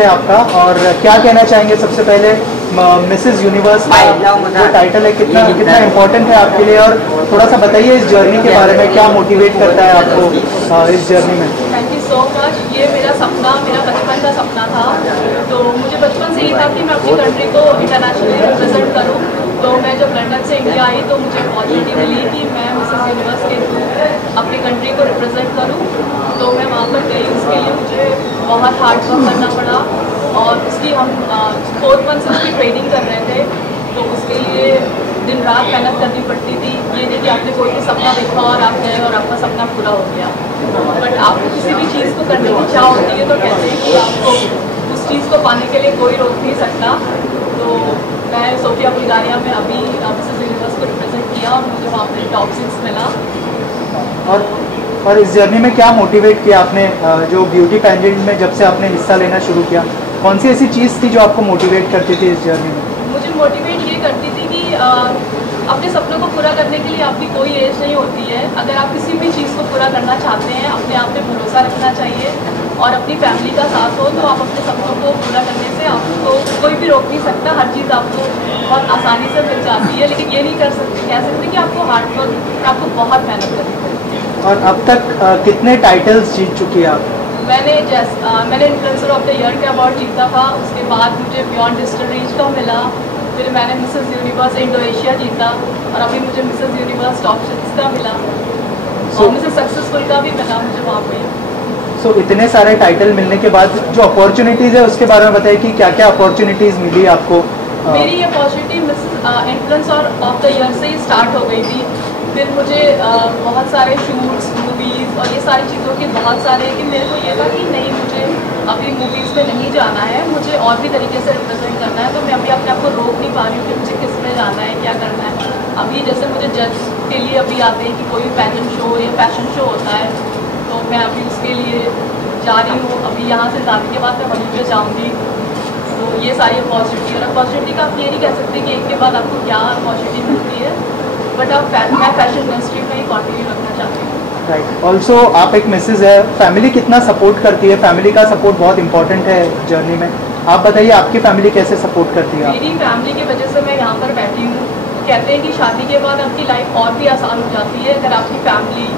है आपका, और क्या कहना चाहेंगे सबसे पहले मिसेस यूनिवर्स जो टाइटल है कितना कितना इम्पोर्टेंट है आपके लिए, और थोड़ा सा बताइए इस जर्नी के बारे में, क्या मोटिवेट करता है आपको इस जर्नी में। Thank you so much. ये मेरा सपना, मेरा बचपन का सपना था। तो मुझे बचपन से ये था कि मैं अपनी कंट्री को इंटरनेशनली रिप्रेजेंट करूँ। तो मैं जब लंदन से इंडिया आई तो मुझे अपॉर्चुनिटी मिली कि मैं मिसेस यूनिवर्स के थ्रू अपनी कंट्री को रिप्रेजेंट करूँ। तो मैं वहाँ पर गई, उसके लिए मुझे बहुत हार्ड वर्क करना पड़ा, और उसकी हम 4 मंथ्स उसकी ट्रेनिंग कर रहे थे। तो उसके लिए दिन रात मेहनत करनी पड़ती थी। ये नहीं कि आपने कोई भी सपना देखा और आप गए और आपका सपना पूरा हो गया। बट आपको किसी भी चीज़ को करने की चाह होती है तो कहते हैं कि आपको उस चीज़ को पाने के लिए कोई रोक नहीं सकता। तो मैं सोफिया बुल्गारिया में अभी मिसेस यूनिवर्स को रिप्रेजेंट किया और मुझे वहाँ पे टॉप 6 मिला। और इस जर्नी में क्या मोटिवेट किया आपने, जो ब्यूटी पेजेंट में जब से आपने हिस्सा लेना शुरू किया, कौन सी ऐसी चीज़ थी जो आपको मोटिवेट करती थी इस जर्नी में? मुझे मोटिवेट ये करती थी कि अपने सपनों को पूरा करने के लिए आपकी कोई एज नहीं होती है। अगर आप किसी भी चीज़ को पूरा करना चाहते हैं, अपने आप पे भरोसा रखना चाहिए और अपनी फैमिली का साथ हो, तो आप अपने सपनों को पूरा करने से आपको कोई भी रोक नहीं सकता। हर चीज़ आपको बहुत आसानी से मिल जाती है, लेकिन ये नहीं कह सकते कि आपको हार्ड वर्क, आपको बहुत मेहनत करनी पड़ती है। और अब तक कितने टाइटल्स जीत चुकी है आप? मैंने इन्फ्लुएंसर ऑफ द ईयर का अवार्ड जीता था। उसके बाद मुझे बियॉन्ड डिजिटल रीच का मिला। फिर मैंने मिसेस यूनिवर्स इंडो एशिया जीता, और अभी मुझे मिसेस यूनिवर्स टॉप 6 का मिला, और मिसेस सक्सेसफुल का भी मिला मुझे वहाँ पे। इतने सारे टाइटल मिलने के बाद जो अपॉर्चुनिटीज़ है उसके बारे में बताइए कि क्या क्या अपॉर्चुनिटीज़ मिली आपको? मेरी ये opportunity Mrs influencer of the year से ही स्टार्ट हो गई थी। फिर मुझे बहुत सारे शूट्स, मूवीज़ और ये सारी चीज़ों के बहुत सारे, कि मेरे को ये था कि नहीं, मुझे अभी मूवीज़ में नहीं जाना है, मुझे और भी तरीके से रिप्रेजेंट करना है। तो मैं अभी अपने आप को रोक नहीं पा रही हूँ कि मुझे किस में जाना है, क्या करना है। अभी जैसे मुझे जज के लिए अभी आते हैं कि कोई भी पैजेंट शो या फैशन शो होता है, तो मैं अभी उसके लिए जा रही हूँ। अभी यहाँ से जाने के बाद मैं वहीं पर जाऊँगी। तो ये सारी अपॉर्चुनिटी, और अपॉर्चुनिटी का आप ये नहीं कह सकते कि एक के बाद आपको क्या अपॉर्चुनिटी मिलती है, बट अब मैं फैशन इंडस्ट्री में ही कंटिन्यू रखना चाहती हूँ। राइट। ऑल्सो आप एक मिसेज है, फैमिली कितना सपोर्ट करती है? फैमिली का सपोर्ट बहुत इंपॉर्टेंट है जर्नी में। आप बताइए आपकी फैमिली कैसे सपोर्ट करती है? मेरी फैमिली की वजह से मैं यहाँ पर बैठी हूँ। कहते हैं कि शादी के बाद आपकी लाइफ और भी आसान हो जाती है अगर आपकी फैमिली,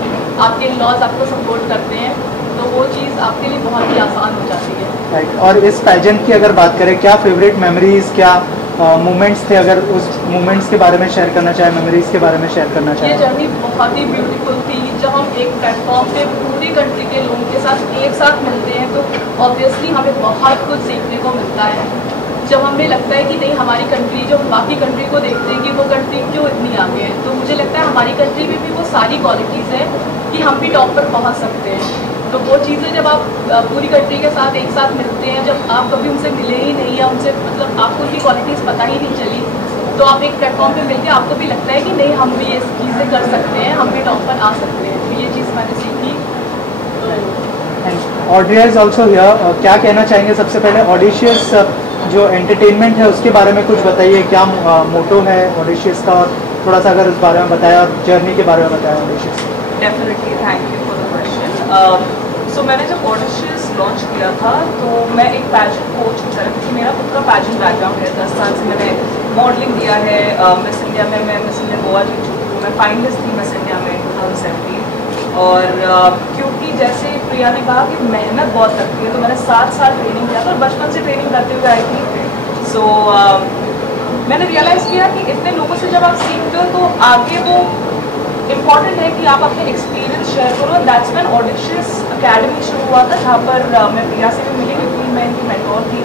आपके इन-लॉज आपको सपोर्ट करते हैं, तो वो चीज़ आपके लिए बहुत ही आसान हो जाती है। राइट। और इस पैजेंट की अगर बात करें, क्या फेवरेट मेमोरीज, क्या मोमेंट्स थे? अगर उस मोमेंट्स के बारे में शेयर करना चाहें, मेमोरीज के बारे में शेयर करना चाहें। ये जर्नी बहुत ही ब्यूटीफुल थी। जब हम एक प्लेटफॉर्म पे पूरी कंट्री के लोगों के साथ एक साथ मिलते हैं तो ऑब्वियसली हमें बहुत कुछ सीखने को मिलता है। जब हमें लगता है कि नहीं, हमारी कंट्री, जो बाकी कंट्री को देखते हैं कि वो कंट्री क्यों इतनी आगे है, तो मुझे लगता है हमारी कंट्री में भी वो सारी क्वालिटीज़ हैं कि हम भी टॉप पर पहुँच सकते हैं। तो वो चीज़ें जब आप पूरी कंट्री के साथ एक साथ मिलते हैं, जब आप कभी उनसे मिले ही नहीं या उनसे मतलब आपको उनकी क्वालिटीज़ पता ही नहीं चली, तो आप एक प्लेटफॉर्म पे मिलके आपको भी लगता है कि नहीं, हम भी ये चीज़ें कर सकते हैं, हम भी टॉप पर आ सकते हैं। तो ये चीज़ मैंने सीखी। ऑडिया इज ऑल्सो हियर। क्या कहना चाहेंगे सबसे पहले? ऑडिशियस जो एंटरटेनमेंट है उसके बारे में कुछ बताइए, क्या मोटो है ऑडिशियस का, और थोड़ा सा अगर उस बारे में बताया और जर्नी के बारे में बताया audacious. Definitely, thank you for the question. So मैंने जब ऑडिशियस लॉन्च किया था तो मैं एक पैजेंट कोच की तरह, क्योंकि मेरा खुद का पैजेंट बैकग्राउंड है, 10 साल से मैंने मॉडलिंग किया है। मिस इंडिया में मैं मिस इंडिया गोवा जीत चुकी हूँ, मैं फाइनलिस्ट थी मिस इंडिया में 2017। और क्योंकि जैसे प्रिया ने कहा कि मेहनत बहुत लगती है, तो मैंने 7 साल ट्रेनिंग किया था और बचपन से ट्रेनिंग करते हुए आई थी। सो मैंने रियलाइज़ किया कि इतने लोगों से जब आप सीखते हो तो आगे वो इम्पॉर्टेंट है कि आप अपने एक्सपीरियंस शेयर करो। दैट्स व्हेन ऑडिशियस अकेडमी शुरू हुआ था, जहाँ पर मैं प्रिया से भी मिली क्योंकि मैं इनकी मेंटोर थी।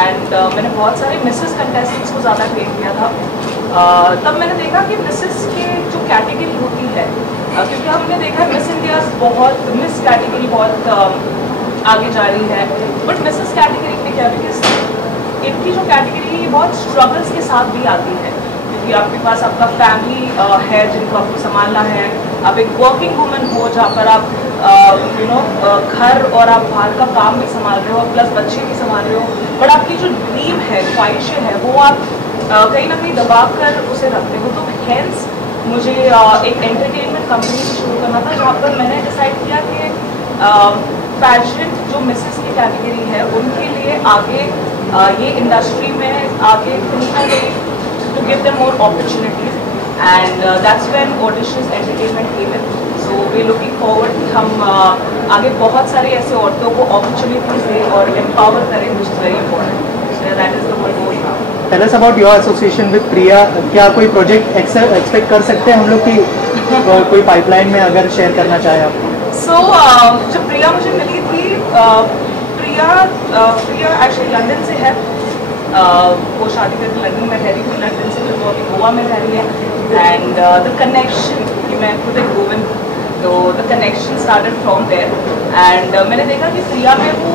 एंड मैंने बहुत सारे मिसेस कंटेस्टेंट्स को ज़्यादा ट्रेन किया था। तब मैंने देखा कि मिसेस की जो कैटेगरी होती है, क्योंकि हमने देखा मिस इंडिया मिस कैटेगरी बहुत आगे जा रही है, बट मिसेस कैटेगरी में क्या, बिकॉज इनकी जो कैटेगरी है ये बहुत स्ट्रगल्स के साथ भी आती है, क्योंकि आपके पास आपका फैमिली है जिनको आपको संभालना है। आप एक वर्किंग वूमन हो जहाँ पर आप घर और आप बाहर का काम भी संभाल रहे हो, प्लस बच्चे भी संभाल रहे हो, बट आपकी जो ड्रीम है, ख्वाहिशें है, वो आप कहीं ना कहीं दबा कर उसे रखते हो। तो हेंस मुझे एक एंटरटेनमेंट कंपनी शुरू करना था, जहाँ पर मैंने डिसाइड किया कि पैजेंट जो मिसेस की कैटेगरी है उनके लिए आगे ये इंडस्ट्री में आगे कहीं ना कहीं to give them more opportunities and that's when auditions entertainment came in. So we looking forward हम आगे बहुत सारे ऐसे औरतों को अपॉर्चुनिटीज दें और एम्पावर करें, which is very important. That is the whole goal. Tell us about your association with Priya. क्या कोई प्रोजेक्ट एक्सपेक्ट कर सकते हैं हम लोग की कोई पाइपलाइन में अगर शेयर करना चाहे आप? सो जब प्रिया मुझे मिली थी, प्रिया एक्चुअली लंदन से है। वो शादी करके लंदन में रह रही थी, लंदन से फिर वो अभी गोवा में रह रही है एंड द कनेक्शन कि मैं खुद एक वुमन, तो the connection started from there and मैंने देखा कि प्रिया में वो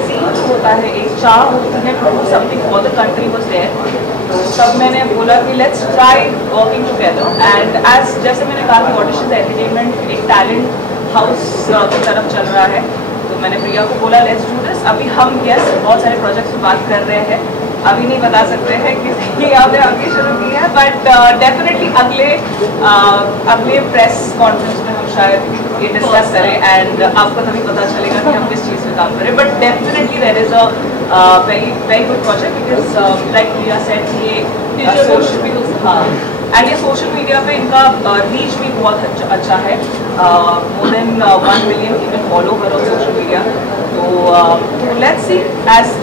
सीन जो होता है, एक चाह होती है to do something for the country was there. तो तब मैंने बोला कि let's try working together and as जैसे मैंने कहा कि ऑडिशन एंटरटेनमेंट एक टैलेंट हाउस की तरफ चल रहा है, तो मैंने प्रिया को बोला लेट्स डू दिस। अभी हम बहुत सारे प्रोजेक्ट्स पर बात कर रहे हैं, अभी नहीं बता सकते हैं कि आपने अभी शुरू की है, बट डेफिनेटली अगले प्रेस कॉन्फ्रेंस में हम शायद ये डिस्कस करें एंड आपको तभी पता चलेगा कि हम किस चीज़ पे काम करें। But definitely there is a very good project because like Priya said ये सोशल मीडिया, हाँ, एंड ये सोशल मीडिया पे इनका रीच भी बहुत अच्छा है। More than 1 million people follow कर सोशल मीडिया। तो let's see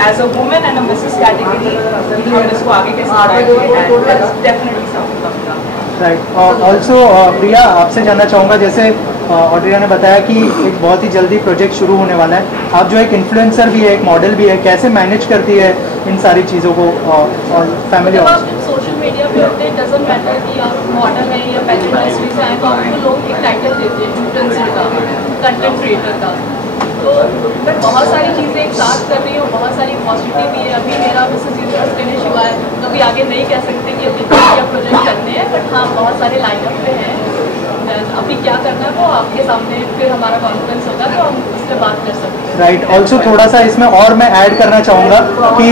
as a women and a Mrs category हम इसको आगे कैसे बढ़ाएंगे, definitely something. Right. Also Priya, आपसे जानना चाहूँगा, जैसे ऑड्रिया ने बताया कि एक बहुत ही जल्दी प्रोजेक्ट शुरू होने वाला है, आप जो एक इन्फ्लुएंसर भी है, एक मॉडल भी है, कैसे मैनेज करती है इन सारी चीज़ों को और फैमिली? सोशल मीडिया पे होते डजंट मैटर कि आप मॉडल हैं या फैशन इंडस्ट्री से आए, तो आपको लोग एक टाइटल देते हैं इन्फ्लुएंसर का, कंटेंट क्रिएटर का। तो मैं बहुत सारी चीज़ें एक साथ कर रही हूँ, बहुत सारी पॉजिटिव भी है। अभी मेरा मिसेस यूनिवर्स फिनिश हुआ है, तो अभी आगे नहीं कह सकते कि अभी क्या प्रोजेक्ट करने हैं, बट हाँ बहुत सारे लाइनअप पे हैं। अभी क्या करना है वो आपके सामने फिर हमारा कॉन्फ्रेंस होगा तो हम उस पर बात कर सकते हैं। राइट। ऑल्सो थोड़ा सा इसमें और मैं ऐड करना चाहूँगा कि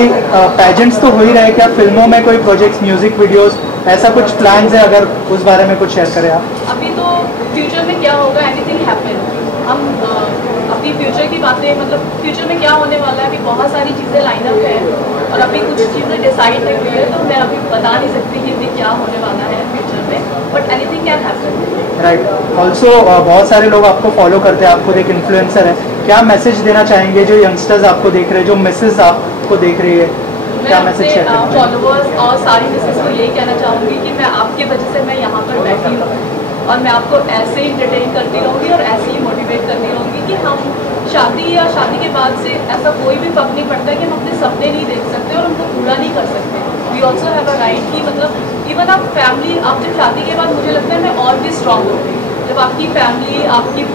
पैजेंट्स तो हो ही रहे, क्या फिल्मों में कोई प्रोजेक्ट्स, म्यूजिक वीडियोस, ऐसा कुछ प्लान्स है? अगर उस बारे में कुछ शेयर करें आप। अभी तो फ्यूचर में क्या होगा, एनीथिंग हैपन। हम अभी फ्यूचर की बातें, मतलब फ्यूचर में क्या होने वाला है, अभी बहुत सारी चीज़ें लाइनअप है और अभी कुछ चीज़ें डिसाइड नहीं हुई है, तो मैं अभी बता नहीं सकती कि अभी क्या होने वाला है फ्यूचर में, but anything can happen. Right. Also बहुत सारे लोग आपको फॉलो करते हैं, आप खुद एक इन्फ्लुएंसर है, क्या मैसेज देना चाहेंगे जो यंगस्टर्स आपको देख रहे हैं, जो मिसेस आपको देख रही है, क्या मैसेज शेयर करना चाहेंगे? फॉलोअर्स और सारी मिसेस को यही कहना चाहूँगी कि मैं आपकी वजह से मैं यहाँ पर बैठी हूँ और मैं आपको ऐसे ही इंटरटेन करती रहूँगी और ऐसे ही मोटिवेट करती रहूँगी कि हम शादी या शादी के बाद से ऐसा कोई भी फर्क नहीं पड़ता कि हम अपने सपने नहीं देख सकते और उनको पूरा नहीं कर सकते। We also have a right कि मतलब इवन आप फैमिली, आप जब शादी के बाद मुझे लगता है मैं और भी स्ट्रॉन्ग हो गई। जब आपकी फैमिली, आपकी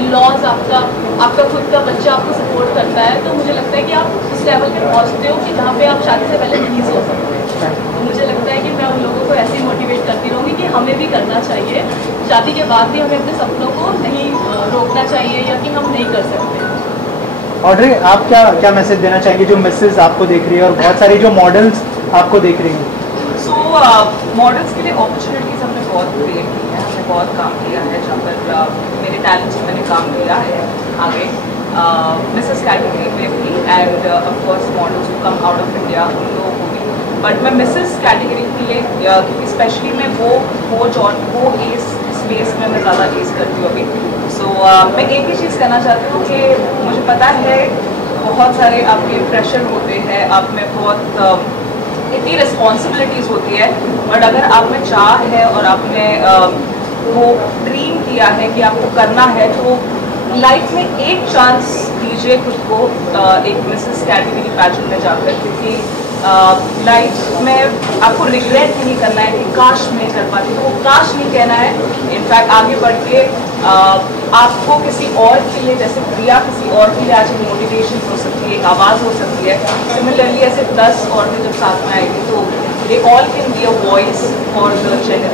इन-लॉज, आपका खुद का बच्चा आपको सपोर्ट करता है, तो मुझे लगता है कि आप उस लेवल पे पहुँचते हो कि जहाँ पे आप शादी से पहले नहीं सोच सकते। तो मुझे लगता है कि मैं उन लोगों को ऐसे ही मोटिवेट करती रहूँगी कि हमें भी करना चाहिए, शादी के बाद भी हमें अपने सपनों को नहीं रोकना चाहिए या कि हम नहीं कर सकते। ऑड्री, आप क्या मैसेज देना चाहेंगे जो मिसेस आपको देख रही है और बहुत सारी जो मॉडल्स आपको देख रही हैं? सो मॉडल्स के लिए अपॉर्चुनिटीज हमने बहुत क्रिएट की है, हमने बहुत काम किया है जहाँ पर मेरे टैलेंट से मैंने काम किया है आगे मिसेस कैटेगरी में भी end of course models who come out of India उन लोगों को भी, बट मैं मिसेस कैटेगरी के लिए क्योंकि स्पेशली मैं वो एज स्पेस में मैं ज़्यादा एज करती हूँ अभी। सो मैं एक ही चीज़ कहना चाहती हूँ कि मुझे पता है बहुत सारे आपके प्रेशर होते हैं, आप में बहुत इतनी रिस्पॉन्सिबिलिटीज़ होती है, बट अगर आप में चाह है और आपने वो ड्रीम किया है कि आपको करना है, तो लाइफ में एक चांस दीजिए खुद को एक मिसेस कैटेगरी पैजेंट में जाकर, क्योंकि लाइफ में आपको रिग्रेट नहीं करना है कि काश मैं कर पाती, तो वो काश नहीं कहना है। इनफैक्ट आगे बढ़ के आपको किसी और के लिए, जैसे प्रिया किसी और के लिए आज एक मोटिवेशन हो सकती है, एक आवाज़ हो सकती है। सिमिलरली ऐसे 10 औरतें जब साथ में आएगी तो they all can be a voice for the generation